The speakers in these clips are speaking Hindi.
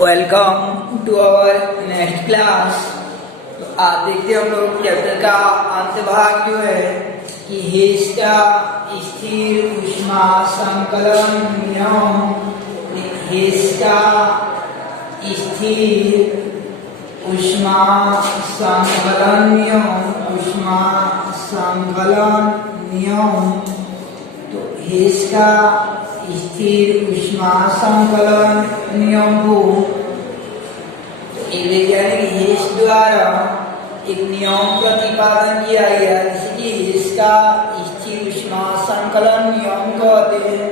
Welcome to our next class. तो आज देखते हैं हम लोग चैप्टर का अंत भाग जो है कि हेस का स्थिर ऊष्मा संकलन नियम। हेस का स्थिर ऊष्मा संकलन नियम, ऊष्मा संकलन नियम। तो हेस का स्थिर ऊष्मा संकलन नियम को एक वैज्ञानिक हेस द्वारा एक नियम प्रतिपादन किया गया जिसे कि हेस का स्थिर ऊष्मा संकलन नियम कहते हैं।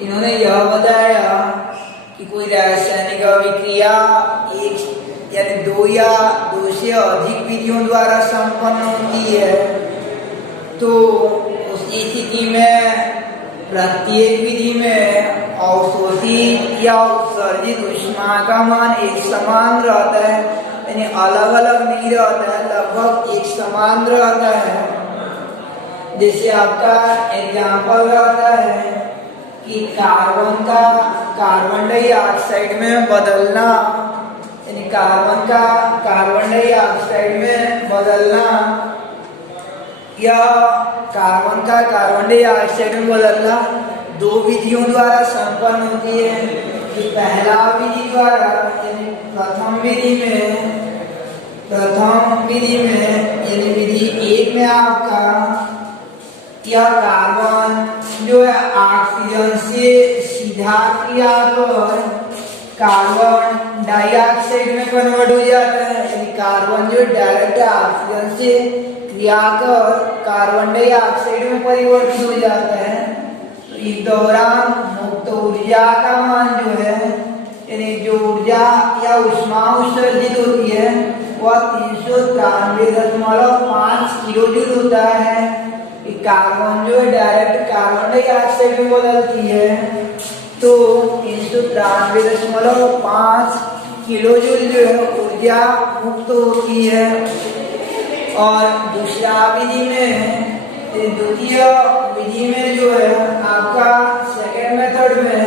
इन्होंने यह बताया कि कोई रासायनिक अभिक्रिया एक यानी दो या दो से अधिक विधियों द्वारा संपन्न होती है, तो उस स्थिति में प्रत्येक विधि में अवशोषित या उत्सर्जित ऊष्मा का मान एक समान रहता है, यानी अलग अलग नहीं रहता है, लगभग एक समान रहता है। जैसे आपका एग्जाम्पल रहता है कि कार्बन डाइऑक्साइड में बदलना, यानी कार्बन डाइऑक्साइड में बदलना या कार्बन डाइऑक्साइड में बदलना दो विधियों द्वारा संपन्न होती है। कि पहला विधि द्वारा यानी प्रथम विधि में यानी विधि एक में आपका यह कार्बन जो है ऑक्सीजन से सीधा क्रिया कर कार्बन डाइऑक्साइड में कन्वर्ट हो जाता है, यानी कार्बन जो डायरेक्ट ऑक्सीजन से क्रिया कर कार्बन डाइऑक्साइड में परिवर्तित हो जाता है। तो इस दौरान मुक्त ऊर्जा का मान जो है यानी जो ऊर्जा या ऊष्मा उत्सर्जित होती है वह 393.5 किलो जूल होता है। कार्बन जो है डायरेक्ट कार्बन डाइऑक्साइड में बदलती है, तो 393.5 किलो जूल जो है ऊर्जा मुक्त होती है। और दूसरा विधि में द्वितीय विधि में जो है आपका सेकेंड मेथड में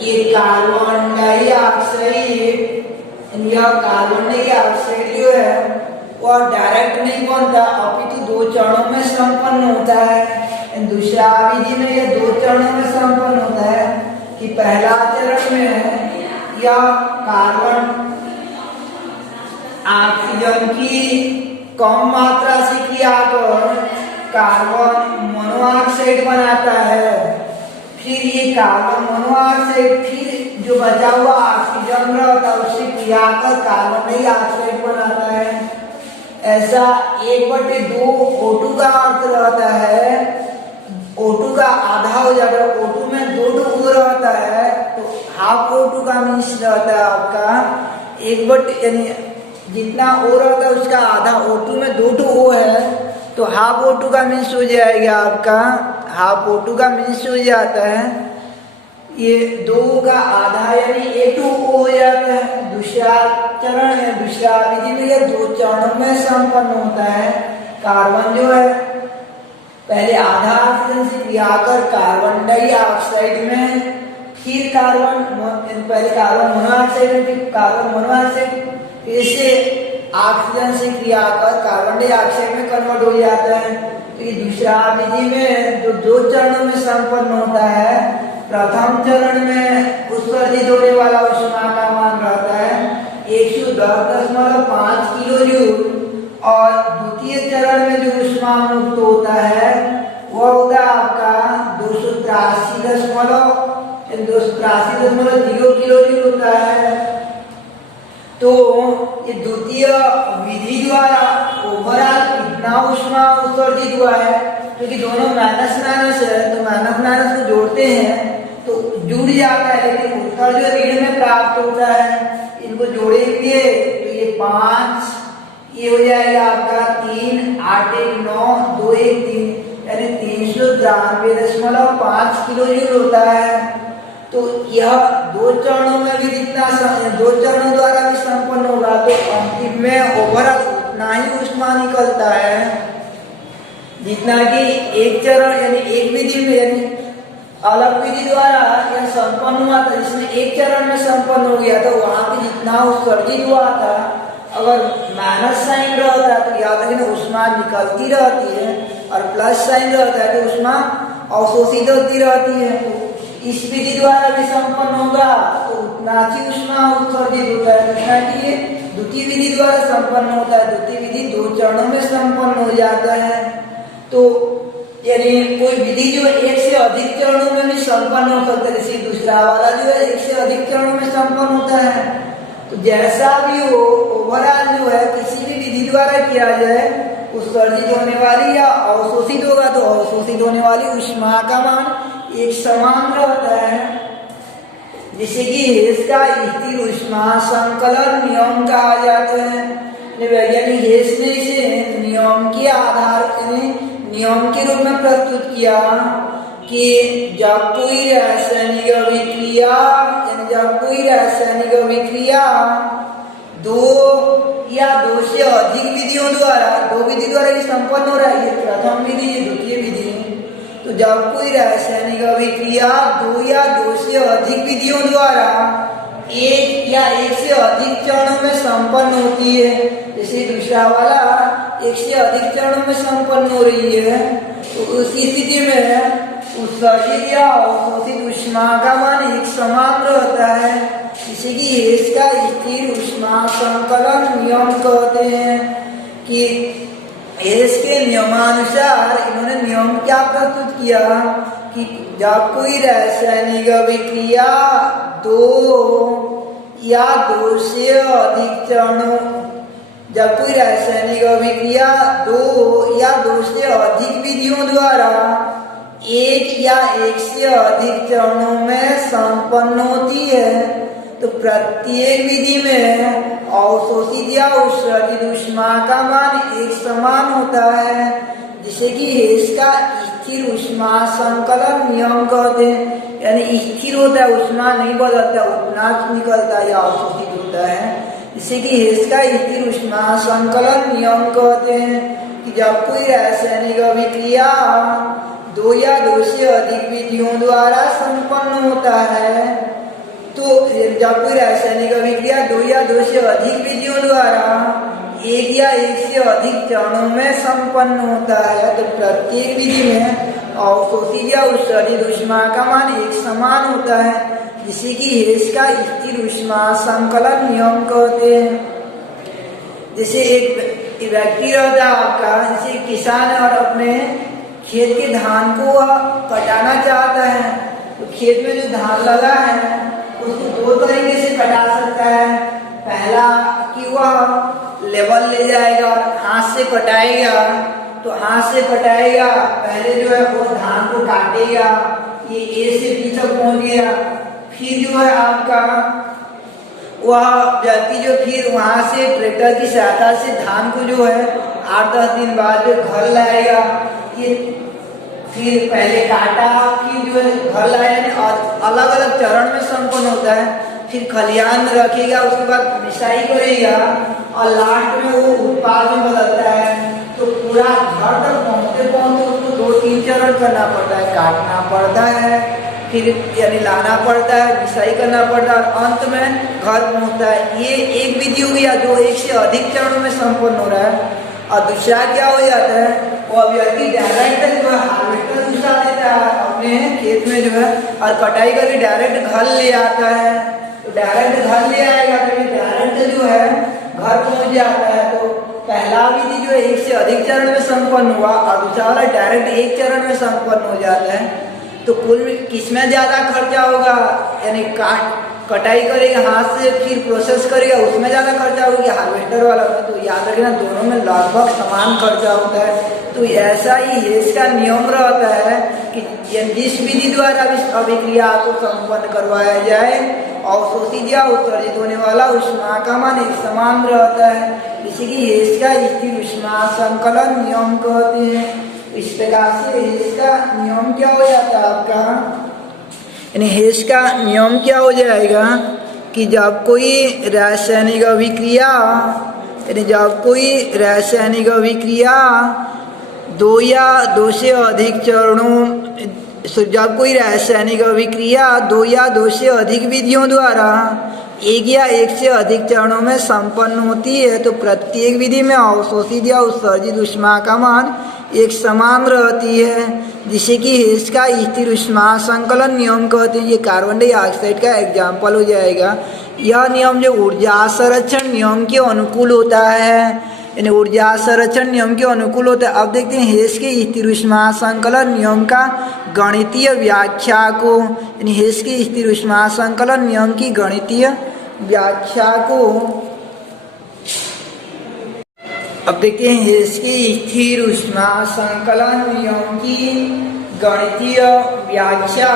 ये कार्बन डाइऑक्साइड जो है वह डायरेक्ट नहीं बनता, अपितु दो चरणों में संपन्न होता है। दूसरा विधि में ये दो चरणों में संपन्न होता है कि पहला चरण में यह कार्बन ऑक्सीजन की कम मात्रा से क्रिया कर कार्बन मोनोऑक्साइड बनाता है। फिर ये कार्बन मोनोऑक्साइड फिर जो बचा हुआ ऑक्सीजन रहता है उससे क्रिया कर कार्बन डाइऑक्साइड बनाता है। ऐसा 1/2 O2 का अर्थ रहता है, O2 का आधा हो जाता है। O2 में 2 O रहता है तो हाफ O2 का मीन्स रहता है आपका 1/, यानी जितना O रहता है उसका आधा। O2 में 2 O है तो हाफ O2 का मीन्स हो जाएगा आपका, हाफ O2 का मीन्स हो जाता है ये 2 का आधा यानी 1 O हो जाता है। दूसरा चरण है, दूसरा विधि में ये 2 चरणों में संपन्न होता है। कार्बन जो है पहले आधा ऑक्सीजन से क्रिया कर कार्बन डाइऑक्साइड में, फिर पहले कार्बन मोनोऑक्साइड में, फिर कार्बन मोनोऑक्साइड फिर से ऑक्सीजन से क्रिया कर कार्बन डाइऑक्साइड में कन्वर्ट हो जाता है। तो ये दूसरा विधि में जो 2 चरणों में संपन्न होता है। प्रथम चरण में उत्सर्जित होने वाला ऊष्मा का मान रहता है 110.5 किलो जूल और द्वितीय चरण में जो ऊष्मा मुक्त होता है वह होता है आपका 283.0 किलो जूल होता है। तो ये द्वितीय विधि द्वारा ओवरऑल कितना ऊष्मा उत्सर्जित हुआ है, क्योंकि दोनों माइनस माइनस है तो माइनस माइनस को जोड़ते हैं तो जुड़ जाता है, लेकिन उत्तर जो ऋण में प्राप्त होता है। इनको जोड़ेंगे तो ये 5, ये हो जाएगा आपका 3, 8, 1, 9, 2, 1, 3 यानी 393.5 किलो जूल होता है। तो यह 2 चरणों में भी जितना 2 चरणों द्वारा भी संपन्न होगा तो अंतिम में ओवरऑल उतना ही ऊष्मा निकलता है जितना कि एक चरण यानी एक विधि में यानी अलग विधि द्वारा यह संपन्न हुआ था, जिसमें एक चरण में संपन्न हो गया, तो वहां पे जितना उत्सर्जित हुआ था, अगर माइनस साइन रहता तो याद रखना ऊष्मा निकलती रहती है, और प्लस साइन रहता है तो ऊष्मा अवशोषित होती रहती है। इस विधि द्वारा भी संपन्न होगा तो उतना ही ऊष्मा उत्सर्जित होता है जितना कि ये द्वितीय विधि द्वारा संपन्न होता है। द्वितीय विधि 2 चरणों में संपन्न हो जाता है। तो यानी कोई विधि जो एक से अधिक चरणों में भी संपन्न हो सकता है, जैसे दूसरा वाला जो है एक से अधिक चरणों में संपन्न होता है। तो जैसा भी हो, ओवरऑल जो है किसी भी विधि द्वारा किया जाए, उत्सर्जित होने वाली या अवशोषित होगा तो अवशोषित होने वाली ऊष्मा का मान एक समान रहता है। जैसे कि हेस का स्थिर ऊष्मा संकलन नियम कहा जाता है। वैज्ञानिक हेस ने इसे नियम के आधार नियम के रूप में प्रस्तुत किया कि जब कोई रासायनिक अभिक्रिया दो या दो से अधिक विधियों द्वारा, 2 विधि द्वारा ये संपन्न हो रहा है, ये प्रथम विधि, ये द्वितीय विधि। तो जब कोई रासायनिक अभिक्रिया 2 या 2 से अधिक विधियों द्वारा एक या एक से अधिक चरणों में संपन्न होती है, जैसे दूसरा वाला एक से अधिक चरणों में संपन्न हो रही है, तो उसी स्थिति में उत्सर्जित या अवशोषित ऊष्मा का मान एक समान रहता है। जैसे कि हेस का स्थिर ऊष्मा संकलन नियम कहते हैं कि हेस के नियमानुसार इन्होंने नियम क्या प्रस्तुत किया कि जब कोई रासायनिक अभिक्रिया 2 या 2 से अधिक चरणों जब कोई रासायनिक अभिक्रिया 2 या 2 से अधिक विधियों द्वारा एक या एक से अधिक चरणों में संपन्न होती है, तो प्रत्येक विधि में अवशोषित या उत्सर्जित ऊष्मा का मान एक समान होता है, जिसे कि हेस का स्थिर ऊष्मा संकलन नियम कहते हैं। यानी स्थिर होता है, ऊष्मा नहीं बदलता, उतना निकलता है या अवशोषित होता है, जिसे कि हेस का स्थिर ऊष्मा संकलन नियम कहते हैं कि जब कोई रासायनिक अभिक्रिया 2 या 2 से अधिक विधियों द्वारा संपन्न होता है, तो जब कोई रासायनिक अभिक्रिया 2 या 2 से अधिक विधियों द्वारा एक या एक से अधिक चरणों में संपन्न होता है, तो प्रत्येक विधि में अवशोषित या उत्सर्जित ऊष्मा का मान एक समान होता है, जिसे कि हेस का स्थिर ऊष्मा संकलन नियम कहते हैं। जैसे एक व्यक्ति रहता है आपका, जैसे किसान है और अपने खेत के धान को कटाना चाहता है, तो खेत में जो धान लगा है उसको 2 तरीके से कटा सकता है। पहला कि वह लेवल ले जाएगा, हाथ से कटाएगा, तो हाथ से कटाएगा, पहले जो है वो धान को काटेगा, ये ए से बी तक पहुंच गया, फिर जो है आपका वह व्यक्ति जो फिर वहां से ट्रैक्टर की सहायता से धान को जो है 8-10 दिन बाद घर लाएगा। ये फिर पहले काटा, फिर जो है घर लाया, और अलग अलग चरण में संपन्न होता है। फिर खलिहान में रखेगा, उसके बाद मिसाई करेगा, और लास्ट में वो उत्पाद में बदलता है। तो पूरा घर तक पहुंचते पहुंचते उसको 2-3 चरण करना पड़ता है, काटना पड़ता है, फिर यानी लाना पड़ता है, मिसाई करना पड़ता है, और अंत में घर पहुंचता है। ये एक विधि हो गया जो 1 से अधिक चरणों में संपन्न हो रहा है। और दूसरा क्या हो जाता है, वो व्यक्ति डायरेक्ट जो है हार्वेस्टर घुसा देता है अपने खेत में जो है, और कटाई करके डायरेक्ट घर ले आता है। तो डायरेक्ट घर ले आएगा तो डायरेक्ट जो है घर पहुंच जाता है। तो पहला विधि जो है 1 से अधिक चरण में संपन्न हुआ, और दूसरा वाला डायरेक्ट 1 चरण में संपन्न हो जाता है। तो कुल किसमें ज्यादा खर्चा होगा, यानी कटाई करेगा हाथ से, फिर प्रोसेस करेगा, उसमें ज्यादा खर्चा होगा हार्वेस्टर वाला में। तो याद रखना दोनों में लगभग समान खर्चा होता है। तो ऐसा ही हेस का नियम रहता है कि जिस विधि द्वारा भी अभिक्रिया को संपन्न करवाया जाए, अवशोषित या उत्सर्जित होने वाला ऊष्मा का मान एक समान रहता है, इसी की हेस का स्थिर ऊष्मा संकलन नियम कहते हैं। इस प्रकार से हेस का नियम क्या हो जाता है आपका, यानी हेस का नियम क्या हो जाएगा कि जब कोई रासायनिक अभिक्रिया 2 या 2 से अधिक चरणों जब कोई रासायनिक अभिक्रिया दो या दो से अधिक विधियों द्वारा एक या एक से अधिक चरणों में संपन्न होती है तो प्रत्येक विधि में अवशोषित या उत्सर्जित ऊष्मा का मान एक समान रहती है, जिसे कि हेस का स्थिर ऊष्मा संकलन नियम कहते हैं। ये कार्बन डाइऑक्साइड का एग्जाम्पल हो जाएगा। यह नियम जो ऊर्जा संरक्षण नियम के अनुकूल होता है, यानी ऊर्जा संरक्षण नियम के अनुकूल होता है। अब देखते हैं हेस के स्थिर ऊष्मा संकलन नियम का गणितीय व्याख्या को, यानी हेस के स्थिर ऊष्मा संकलन नियम की गणितीय व्याख्या को। अब देखते हैं हेस के स्थिर ऊष्मा संकलन नियम की गणितीय व्याख्या।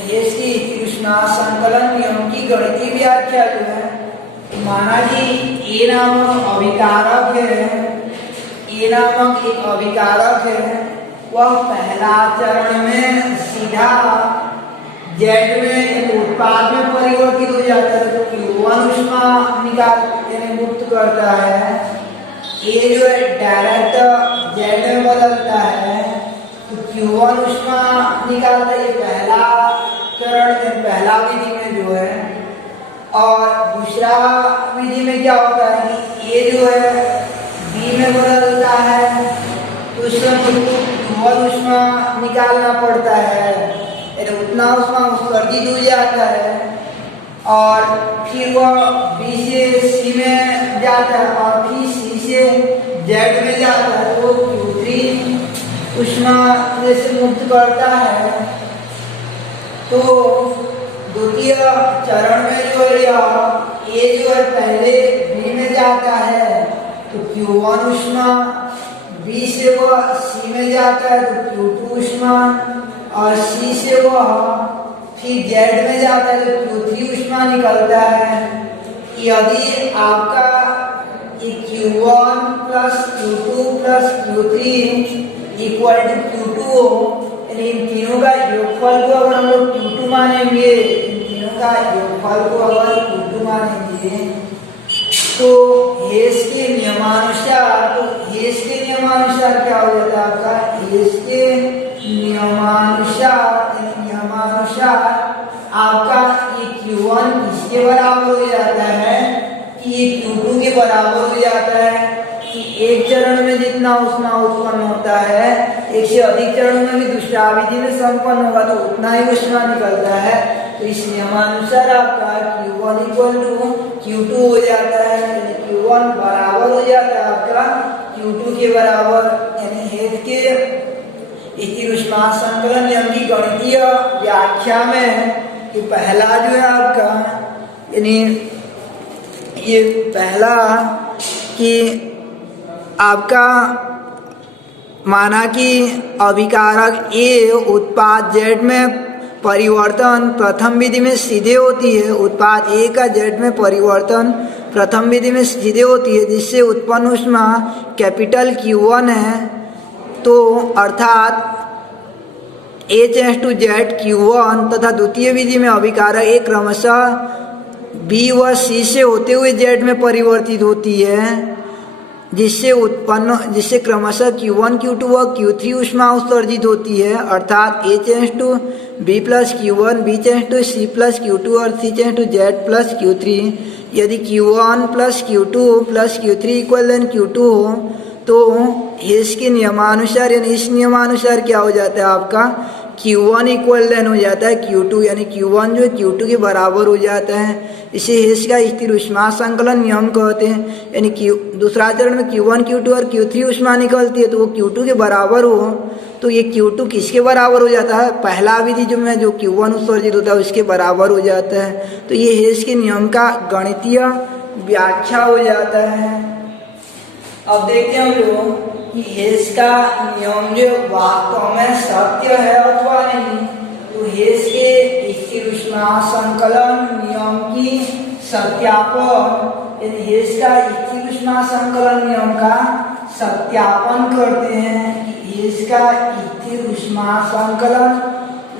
हेस के स्थिर ऊष्मा संकलन नियम की गणितीय व्याख्या जो है, माना कि ए नामक अभिकारक है, ए नामक एक अभिकारक है, वह पहला चरण में सीधा जेड में उत्पाद में परिवर्तित हो जाता है तो Q1 ऊष्मा निकाल यानी मुक्त करता है। ये जो है डायरेक्ट जेड में बदलता है तो Q1 ऊष्मा निकालता है, ये पहला चरण पहला विधि में जो है। और दूसरा विधि में क्या होता है कि ये जो है बी में बदलता है तो उसमें Q1 ऊष्मा निकालना पड़ता है, यानी उतना ऊष्मा उत्सर्जित हो जाता है और फिर वह बी से सी में जाता है और फिर सी से जेड में जाता है तो Q3 ऊष्मा जैसे मुक्त करता है। तो द्वितीय चरण में जो है ये जो है पहले बी में जाता है तो Q1 ऊष्मा, बी से वह सी में जाता है तो Q2 ऊष्मा और सी से वह फिर जेड में जाता है तो Q3 ऊष्मा निकलता है। यदि आपका Q1 plus Q2 plus Q3 equal to Q2 हो, यानी इन तीनों का योगफल को अगर हम लोग Q2 मानेंगे, इन तीनों का योगफल को अगर Q2 मानेंगे तो हेस के नियमानुसार, तो हेस के नियमानुसार क्या हो जाता है आपका, हेस के नियमानुसार आपका ये Q1 किसके बराबर हो जाता है कि ये Q2 के बराबर हो जाता है कि एक चरण में जितना ऊष्मा उत्पन्न होता है एक से अधिक चरणों में भी दूसरा विधि में संपन्न होगा तो उतना ही ऊष्मा निकलता है। तो इस नियमानुसार आपका Q1 इक्वल टू Q2 हो जाता है, यानी Q1 बराबर हो जाता है आपका Q2 के बराबर। यानी हेस के स्थिर ऊष्मा संकलन नियम की गणितीय व्याख्या में कि पहला जो है आपका, यानी ये पहला कि आपका माना कि अभिकारक ए उत्पाद जेड में परिवर्तन प्रथम विधि में सीधे होती है, उत्पाद ए का जेड में परिवर्तन प्रथम विधि में सीधे होती है जिससे उत्पन्न ऊष्मा कैपिटल Q1 है। तो अर्थात H/Z Q1 तथा द्वितीय विधि में अभिकारक ए क्रमशः बी व सी से होते हुए जेड में परिवर्तित होती है जिससे क्रमशः Q1 Q2 व Q3 ऊष्मा उत्सर्जित होती है। अर्थात H/B plus Q1 B/C plus Q2 और C/Z प्लस Q3। यदि Q1 plus Q2 plus Q3 equal then Q2 हो तो हेस के नियमानुसार, यानी इस नियमानुसार क्या हो जाता है आपका Q1 इक्वल देन हो जाता है Q2, यानी Q1 जो है Q2 के बराबर हो जाता है। इसे हेस का स्थिर ऊष्मा संकलन नियम कहते हैं। यानी दूसरा चरण में Q1 Q2 और Q3 ऊष्मा निकलती है तो वो Q2 के बराबर हो तो ये Q2 किसके बराबर हो जाता है, पहला विधि जो में जो Q1 उत्सर्जित होता है उसके बराबर हो जाता है। तो ये हेस के नियम का गणितीय व्याख्या हो जाता है। अब देखते हैं हम लोग कि हेस का नियम जो वास्तव में सत्य है अथवा नहीं। तो हेस के स्थिर ऊष्मा संकलन नियम की सत्यापन, यानी हेस का स्थिर ऊष्मा संकलन नियम का सत्यापन करते हैं कि हेस का स्थिर ऊष्मा संकलन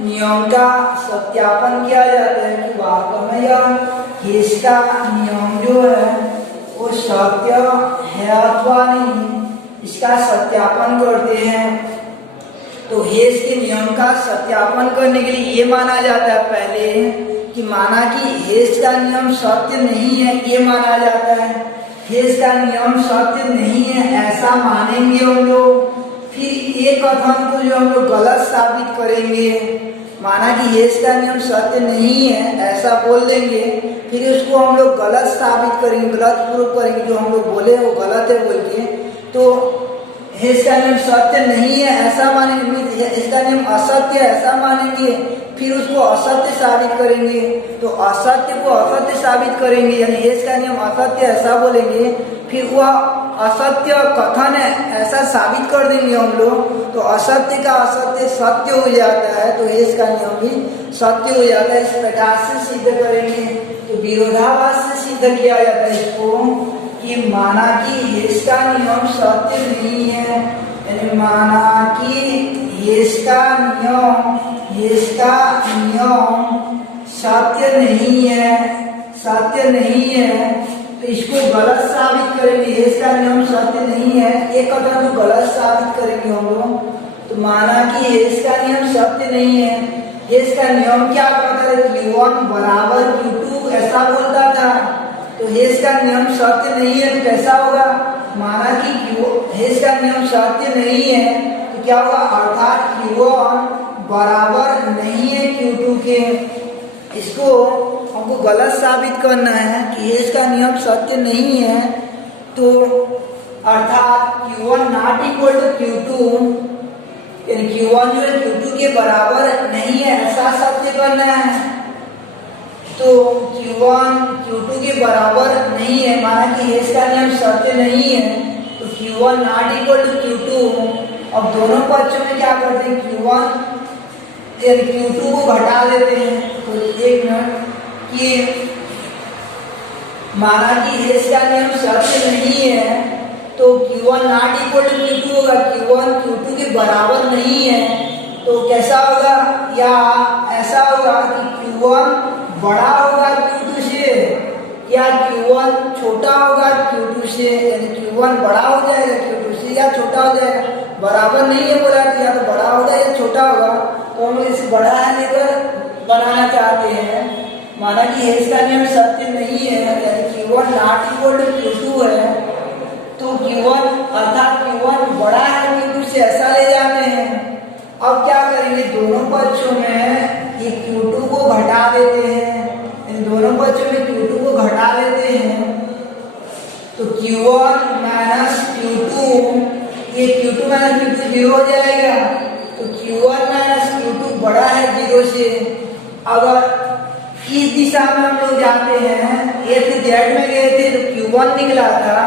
नियम का सत्यापन किया जाता है कि वास्तव में यह हेस का नियम जो है वो सत्य है अथवा नहीं, इसका सत्यापन करते हैं। तो हेस के नियम का सत्यापन करने के लिए ये माना जाता है पहले कि माना कि हेस का नियम सत्य नहीं है, ये माना जाता है। हेस का नियम सत्य नहीं है ऐसा मानेंगे हम लोग, फिर एक कथन को जो हम लोग गलत साबित करेंगे, माना कि हेस का नियम सत्य नहीं है ऐसा बोल देंगे, फिर उसको हम लोग गलत साबित करेंगे, गलत प्रूफ करेंगे, जो हम लोग बोले वो गलत है बोल के, तो हेस का नियम सत्य नहीं है ऐसा मानेंगे, इसका नियम असत्य है ऐसा मानेंगे, फिर उसको असत्य साबित करेंगे, तो असत्य को असत्य साबित करेंगे, यानी हेस का नियम असत्य ऐसा बोलेंगे, फिर वह असत्य कथन है ऐसा साबित कर देंगे हम लोग, तो असत्य का असत्य सत्य हो जाता है, तो हेस का नियम भी सत्य हो जाता है। इस प्रकार से सिद्ध करेंगे, तो विरोधाभास से सिद्ध किया जाता है इसको कि माना कि हेस का नियम सत्य नहीं है, यानी माना कि हेस का नियम सत्य नहीं है, तो इसको गलत साबित करेंगे। हेस का नियम सत्य नहीं है एक कथन को गलत साबित करेंगे हम लोग, तो माना कि हेस का नियम सत्य नहीं है। हेस का नियम क्या कहता है? Q1 बराबर Q2 ऐसा बोलता था, तो हेस का नियम सत्य नहीं है तो कैसा होगा? माना कि हेस का नियम सत्य नहीं है तो क्या होगा? अर्थात Q1 बराबर नहीं है Q2 के। इसको हमको गलत साबित करना है कि हेस का नियम सत्य नहीं है, तो अर्थात Q1 not equal to Q2, यानी Q1 जो है Q2 के बराबर नहीं है ऐसा सत्य करना है। तो Q1 Q2 के बराबर नहीं है, माना कि हेस का नियम सत्य नहीं है, तो Q1 not equal to Q2। अब दोनों पक्षों में क्या करते हैं? Q1 यानी Q2 को घटा देते हैं। तो एक मिनट कि माना कि हेस का नियम सत्य नहीं है तो Q1 not equal to Q2 होगा, Q1 Q2 के बराबर नहीं है, तो कैसा होगा? या ऐसा होगा कि Q1 बड़ा होगा Q2 से या Q1 छोटा होगा Q2 से, यानी Q1 बड़ा हो जाएगा Q2 से या छोटा हो जाएगा, बराबर नहीं है बोला तो या तो बड़ा होगा या छोटा होगा, तो हम लोग इसे बड़ा है लेकर बनाना चाहते हैं। माना कि हेस का नियम सत्य नहीं है, यानी Q1 not equal to Q2 है, तो Q1 अर्थात Q1 बड़ा है Q2 से ऐसा ले जाते हैं। अब क्या करेंगे? दोनों पक्षों में ये Q2 को घटा देते हैं, इन दोनों पक्षों में Q2 को घटा देते हैं, तो Q1 माइनस Q2, ये Q2 माइनस Q2 जीरो हो जाएगा, तो Q1 माइनस Q2 बड़ा है जीरो से। अगर इस दिशा में हम लोग जाते हैं, ए से जेड में गए थे तो Q1 निकला था,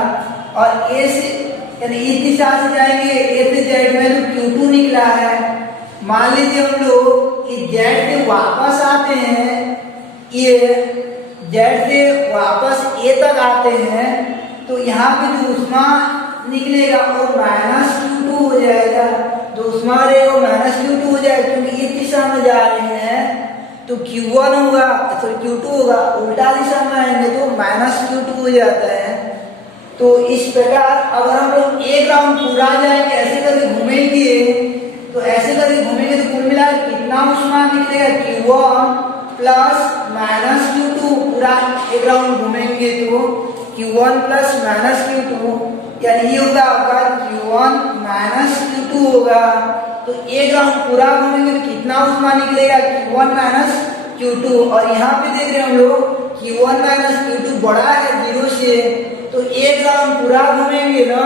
और ए से यानी इस दिशा से जाएंगे ए से जेड में तो Q2 निकला है। मान लीजिए हम लोग इस जेड से वापस आते हैं, ये जेड से वापस ए तक आते हैं, तो यहाँ पे जो ऊष्मा निकलेगा वो माइनस Q2 हो जाएगा, जो ऊष्मा रहेगा वो माइनस Q2 हो जाएगा, क्योंकि इस दिशा में जा रहे हैं तो Q1 होगा, सॉरी Q2 होगा, उल्टा दिशा में आएंगे तो माइनस Q2 हो जाता है। तो इस प्रकार अगर हम लोग एक राउंड पूरा जाएंगे, ऐसे करके घूमेंगे, तो ऐसे करके घूमेंगे तो कुल मिला कितना ऊष्मा निकलेगा? Q1 प्लस माइनस Q2, पूरा एक राउंड घूमेंगे तो Q1 प्लस माइनस Q2, यानी ये होगा आपका Q1 माइनस Q2 होगा। तो एक राउंड पूरा घूमेंगे तो कितना ऊष्मा निकलेगा? Q1 माइनस Q2, और यहाँ पे देख रहे हैं हम लोग Q1 माइनस Q2 बड़ा है जीरो से, तो एक राउंड पूरा घूमेंगे ना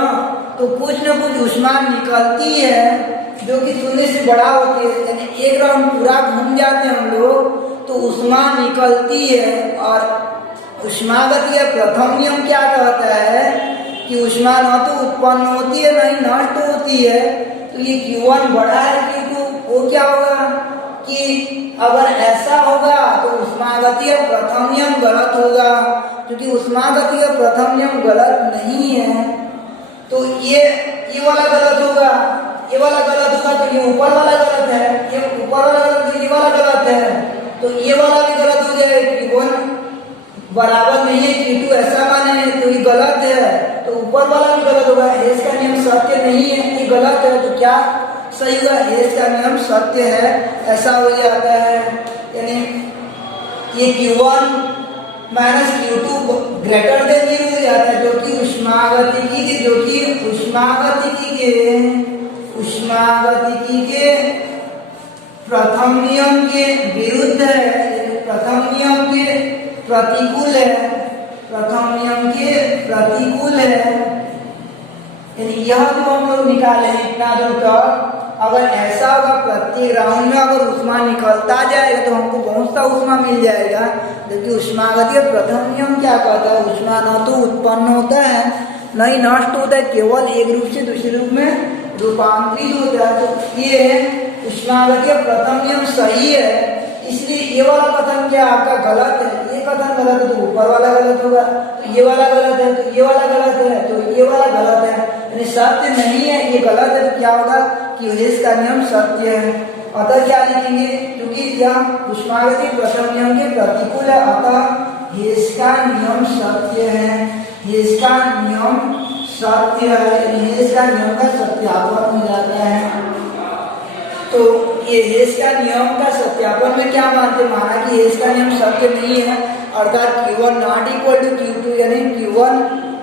तो कुछ न कुछ ऊष्मा निकलती है जो कि शून्य से बड़ा होती है, यानी एक राउंड पूरा घूम जाते हैं हम लोग तो ऊष्मा निकलती है। और ऊष्मागतिकीय प्रथम नियम क्या कहता है कि ऊष्मा न तो उत्पन्न होती है न ही नष्ट होती है, तो ये Q1 बड़ा है Q2, वो क्या होगा कि अगर ऐसा होगा तो ऊष्मागतिकीय प्रथम नियम गलत होगा, क्योंकि ऊष्मागतिकीय प्रथम नियम गलत नहीं है, तो ये वाला गलत होगा, ये वाला गलत होगा, तो ये ऊपर वाला गलत है, ये ऊपर वाला गलत, ये वाला गलत है, तो ये वाला भी गलत हो जाएगा। Q1 बराबर नहीं है Q2 ऐसा माने तो ये गलत है, तो ऊपर वाला भी गलत होगा। हेस का नियम सत्य नहीं है, ये गलत है, तो क्या सही हुआ, हेस का नियम सत्य है ऐसा हो जाता है। यानी ये Q1 minus Q2 greater than 0 हो जाता है, जो कि उष्मागतिकी के प्रथम नियम के विरुद्ध है, प्रथम नियम के प्रतिकूल है, प्रथम नियम के प्रतिकूल है। यानी यह जो हम लोग निकाले हैं इतना दूर तक, अगर ऐसा होगा प्रत्येक राउंड में अगर ऊष्मा निकलता जाएगा तो हमको बहुत सा ऊष्मा मिल जाएगा। जबकि ऊष्मागतिकीय प्रथम नियम क्या कहता है, ऊष्मा न तो उत्पन्न होता है न ही नष्ट होता है, केवल एक रूप से दूसरे रूप में रूपांतरित होता है। तो ये ऊष्मागतिकीय प्रथम नियम सही है, इसलिए ये वाला कथन क्या आपका गलत है। ये कथन गलत है तो ऊपर वाला गलत होगा, तो ये वाला गलत है तो ये वाला गलत है, तो ये वाला गलत है, यानी सत्य नहीं है, ये गलत है। तो क्या होगा कि हेस का नियम सत्य है। अतः क्या लिखेंगे, क्योंकि यह ऊष्मागतिकीय प्रथम नियम के प्रतिकूल है, अतः हेस का नियम सत्य है। हेस का नियम सत्य है, हेस का नियम का सत्यापन हो जाता है। तो ये हेस का नियम का सत्यापन में क्या मानते, माना कि हेस का नियम सत्य नहीं है, अर्थात Q1 not equal to Q2, यानी Q1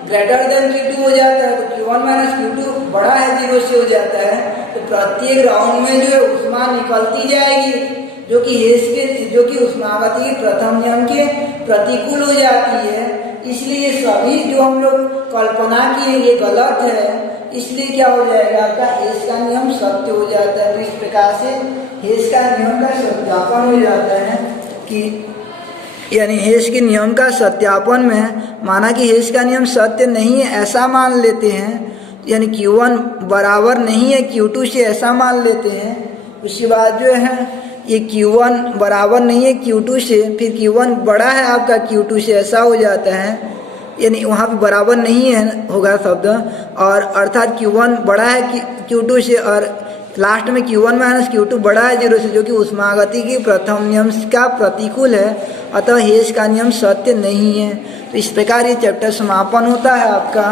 ग्रेटर देन Q2 हो जाता है, तो Q1 माइनस Q2 बड़ा है 0 से हो जाता है। तो प्रत्येक राउंड में जो है ऊष्मा निकलती जाएगी, जो कि ऊष्मागतिकीय प्रथम नियम के प्रतिकूल हो जाती है। इसलिए सभी जो हम लोग कल्पना किए ये गलत है, इसलिए क्या हो जाएगा आपका हेस का नियम सत्य हो जाता है। तो इस प्रकार से हेस का नियम का सत्यापन हो जाता है कि यानी हेस के नियम का सत्यापन में माना कि हेस का नियम सत्य नहीं है ऐसा मान लेते हैं, यानी Q1 बराबर नहीं है Q2 से ऐसा मान लेते हैं। उसके बाद जो है ये Q1 बराबर नहीं है Q2 से, फिर Q1 बड़ा है आपका Q2 से ऐसा हो जाता है, यानी वहाँ पे बराबर नहीं है होगा शब्द, और अर्थात Q1 बड़ा है Q2 से, और लास्ट में Q1 माइनस Q2 बड़ा है 0 से, जो कि ऊष्मागतिकीय प्रथम नियम का प्रतिकूल है, अतः हेस का नियम सत्य नहीं है। तो इस प्रकार ये चैप्टर समापन होता है आपका।